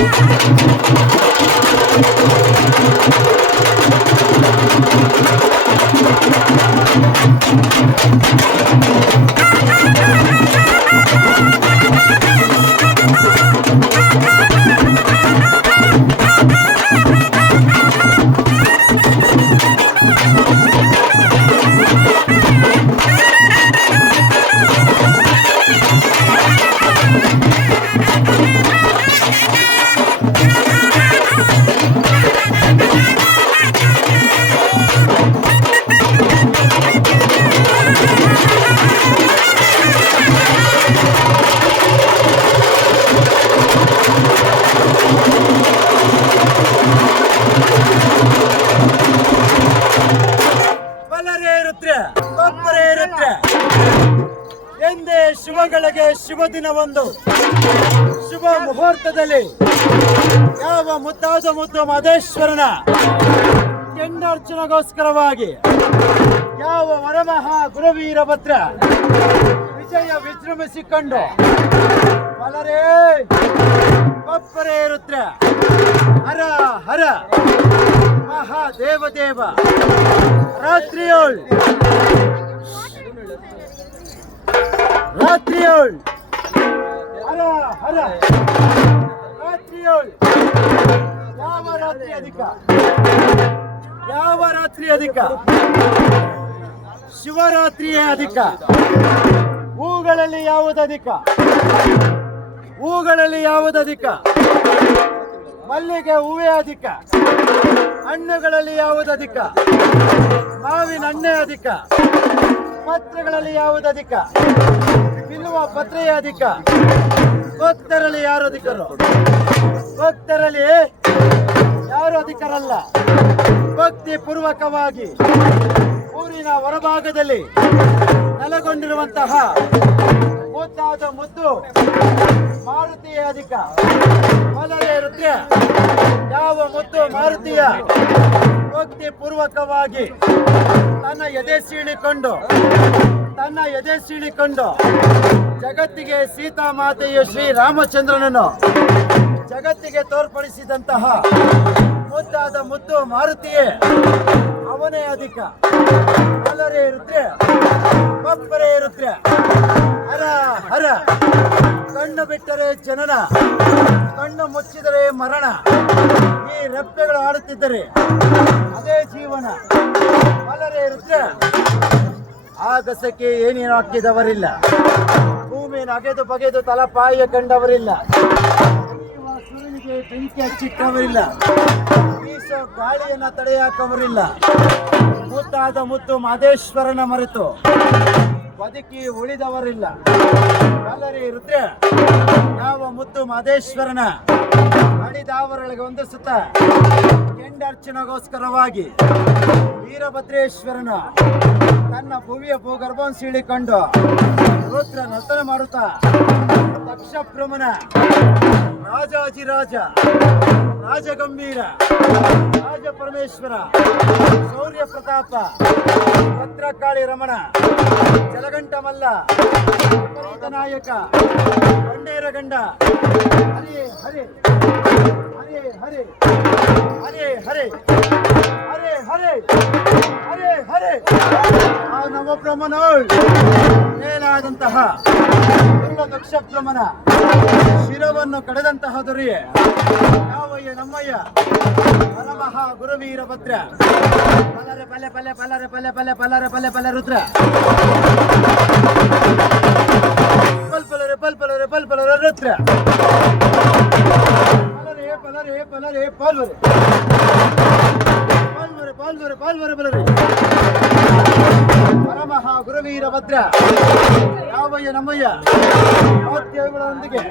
Yeah. ಶುಭಗಳಿಗೆ ಶುಭ ದಿನವೊಂದು. ಶುಭ ಮುಹೂರ್ತದಲ್ಲಿ ಯಾವ ಮುದ್ದಾದ ಮುದ್ದು ಮಹದೇಶ್ವರನ ಕೆಂಡಾರ್ಚನೆಗೋಸ್ಕರವಾಗಿ ಯಾವ ವರಮಹಾ ಗುರುವೀರಭದ್ರ ವಿಜಯ ವಿಜೃಂಭಿಸಿಕೊಂಡು ಬಲರೇ ಕೊಪ್ಪರೇ ರುದ್ರ, ಹರ ಹರ, ಮಹಾದೇವದೇವ, ರಾತ್ರಿಯೋಳ್. ರಾತ್ರಿಯೋಳ್. ಹರ ಹರ. ರಾತ್ರಿಯೋಳ್. ಯಾವ ರಾತ್ರಿ ಅಧಿಕ? ಯಾವ ರಾತ್ರಿ ಅಧಿಕ? ಶಿವರಾತ್ರಿಯೇ ಅಧಿಕ. ಹೂಗಳಲ್ಲಿ ಯಾವುದಧಿಕ ಹೂಗಳಲ್ಲಿ ಯಾವುದಧಿಕ ಮಲ್ಲಿಗೆ ಹೂವೇ ಅಧಿಕ. ಹಣ್ಣುಗಳಲ್ಲಿ ಯಾವುದು ಅಧಿಕ? ಮಾವಿನ ಹಣ್ಣೆ ಅಧಿಕ. ಪತ್ರೆಗಳಲ್ಲಿ ಯಾವುದು ಅಧಿಕ? ಬಿಲ್ಲುವ ಪತ್ರೆಯೇ ಅಧಿಕ? ಭಕ್ತರಲ್ಲಿ ಯಾರು ಅಧಿಕರು? ಭಕ್ತರಲ್ಲಿ ಯಾರು ಅಧಿಕರಲ್ಲ? ಭಕ್ತಿ ಪೂರ್ವಕವಾಗಿ ಊರಿನ ಹೊರಭಾಗದಲ್ಲಿ ನೆಲೆಗೊಂಡಿರುವಂತಹ ಮುದ್ದಾದ ಮುದ್ದು ಮಾರುತಿಯ ಅಧಿಕ. ಮೊದಲೇ ನೃತ್ಯ ಯಾವ ಮುದ್ದು ಮಾರುತಿಯ? ಭಕ್ತಿ ಪೂರ್ವಕವಾಗಿ ತನ್ನ ಎದೆ ಸೀಳಿಕೊಂಡು, ತನ್ನ ಎದೆ ಸೀಳಿಕೊಂಡು ಜಗತ್ತಿಗೆ ಸೀತಾ ಮಾತೆಯು ಶ್ರೀ ರಾಮಚಂದ್ರನನ್ನು ಜಗತ್ತಿಗೆ ತೋರ್ಪಡಿಸಿದಂತಹ ಮುದ್ದಾದ ಮುದ್ದು ಮಾರುತಿಯೇ ಅವನೇ ಅಧಿಕ. ಅಲರೇ ಇರುತ್ತೆ ಪಪ್ಪರೇ ಇರುತ್ತೆ ಹರ ಹರ, ಕಣ್ಣು ಬಿಟ್ಟರೆ ಜನನ. ಕಣ್ಣು ಮುಚ್ಚಿದರೆ ಮರಣ. ಈ ರೆಪ್ಪೆಗಳು ಆಡುತ್ತಿದ್ದರೆ ಅದೇ ಜೀವನ. ಮಲರೇ ರುದ್ರ. ಆಗಸಕ್ಕೆ ಏನೇನು ಹಾಕಿದವರಿಲ್ಲ. ಭೂಮಿಯನ್ನು ಅಗೆದು ಬಗೆದು ತಲಪಾಯ ಕಂಡವರಿಲ್ಲ. ಸುರುಳಿಗೆ ಬೆಂಕಿ ಹಚ್ಚಿಟ್ಟವರಿಲ್ಲ. ಬೀಸೋ ಗಾಳಿಯನ್ನ ತಡೆಯಾಕವರಿಲ್ಲ. ಮುತ್ತಾದ ಮುತ್ತು ಮಾದೇಶ್ವರನ ಮರೆತು. ಬದುಕಿ ಉಳಿದವರಿಲ್ಲ. ಕಲರಿ ರುದ್ರ, ಯಾವ ಮುತ್ತು ಮಾದೇಶ್ವರನ? ಅಡಿದಾವರಗಳಿಗೆ ಹೊಂದಿಸುತ್ತ ಕೆಂಡರ್ಚನೆಗೋಸ್ಕರವಾಗಿ ವೀರಭದ್ರೇಶ್ವರನ ತನ್ನ ಭುವಿಯ ಭೂಗರ್ಭವನ್ನು ಸೀಳಿಕೊಂಡು ರುದ್ರ ನರ್ತನ ಮಾಡುತ್ತಾ ದಕ್ಷಭ್ರಮನ ರಾಜಾಜಿರಾಜ ರಾಜಗಂಭೀರ ರಾಜ ಪರಮೇಶ್ವರ, ಶೌರ್ಯ ಪ್ರತಾಪ, ಭದ್ರಕಾಳಿ ರಮಣ ಜಲಗಂಟ ಮಲ್ಲ, ವಿಪರೀತ ನಾಯಕ, ಬಂಡೇರ ಗಂಡ, ಹರೇ ಹರೇ ಹರೇ ಹರೇ ಹರೇ ಹರೇ ಹರೇ ಹರೇ ಹರೇ ಹರೇ. ಆ ನವಬ್ರಹ್ಮನ ಮೇಲಾದಂತಹ ದಕ್ಷ ಶಿರವನ್ನು ಕಡೆದಂತಹ ದೊರೆಯೇ. ಯಾವಯ್ಯ, ನಮ್ಮಯ್ಯ? ಪರಮಹ ಗುರುವೀರ ಭದ್ರ ಪಲರೆ ಪಲೆ ಪಲೆ ಪಲರೆ ಪಲೆ ಪಲೆ ಪಲರೆ ಪಲೆ ಪಲೆ ರುದ್ರ. ಪಲ್ಪಲರೆ ಪಲ್ಪಲರೆ ಪಲ್ಪಲರೆ ರುದ್ರ. ಪಲರೆ ಪಲರೆ ಪಲರೆ ಪಲ್ವರೆ. ಪಾಲ್ವರೆ ಪಾಲ್ವರೆ ಪಾಲ್ವರೆ ಬಲರೆ ಪರಮಹ ಗುರುವೀರ ಭದ್ರ ಯಾವಯ್ಯ ನಮ್ಮಯ್ಯ ವಾದ್ಯಗಳೊಂದಿಗೆ